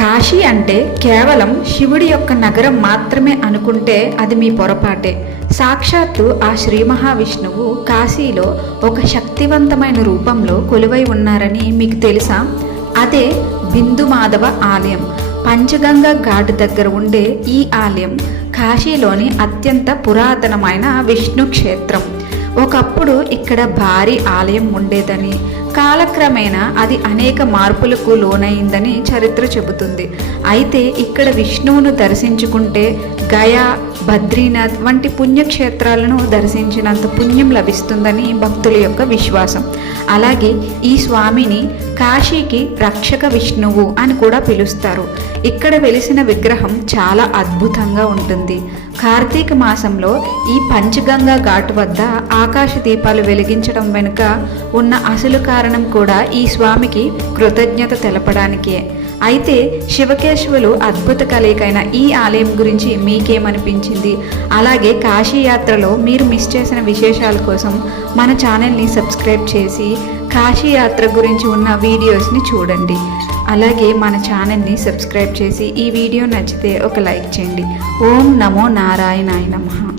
కాశీ అంటే కేవలం శివుడి యొక్క నగరం మాత్రమే అనుకుంటే అది మీ పొరపాటే. సాక్షాత్తు ఆ శ్రీ మహావిష్ణువు కాశీలో ఒక శక్తివంతమైన రూపంలో కొలువై ఉన్నారని మీకు తెలుసా? అదే బిందు మాధవ ఆలయం. పంచగంగా ఘాట్ దగ్గర ఉండే ఈ ఆలయం కాశీలోని అత్యంత పురాతనమైన విష్ణు క్షేత్రం. ఒకప్పుడు ఇక్కడ భారీ ఆలయం ఉండేదని, కాలక్రమేణా అది అనేక మార్పులకు లోనైందని చరిత్ర చెబుతుంది. అయితే ఇక్కడ విష్ణువును దర్శించుకుంటే గయా, బద్రీనాథ్ వంటి పుణ్యక్షేత్రాలను దర్శించినంత పుణ్యం లభిస్తుందని భక్తుల యొక్క విశ్వాసం. అలాగే ఈ స్వామిని కాశీకి రక్షక విష్ణువు అని కూడా పిలుస్తారు. ఇక్కడ వెలిసిన విగ్రహం చాలా అద్భుతంగా ఉంటుంది. కార్తీక మాసంలో ఈ పంచగంగా ఘాట్ వద్ద ఆకాశ దీపాలు వెలిగించడం వెనుక ఉన్న అసలు కారణం కూడా ఈ స్వామికి కృతజ్ఞత తెలపడానికే. అయితే శివకేశవులు అద్భుత కలయికైన ఈ ఆలయం గురించి మీకేమనిపించింది? అలాగే కాశీ యాత్రలో మీరు మిస్ చేసిన విశేషాల కోసం మన ఛానల్ని సబ్స్క్రైబ్ చేసి కాశీ యాత్ర గురించి ఉన్న వీడియోస్ని చూడండి. అలాగే మన ఛానల్ని సబ్స్క్రైబ్ చేసి ఈ వీడియో నచ్చితే ఒక లైక్ చేయండి. ఓం నమో నారాయణాయ నమః.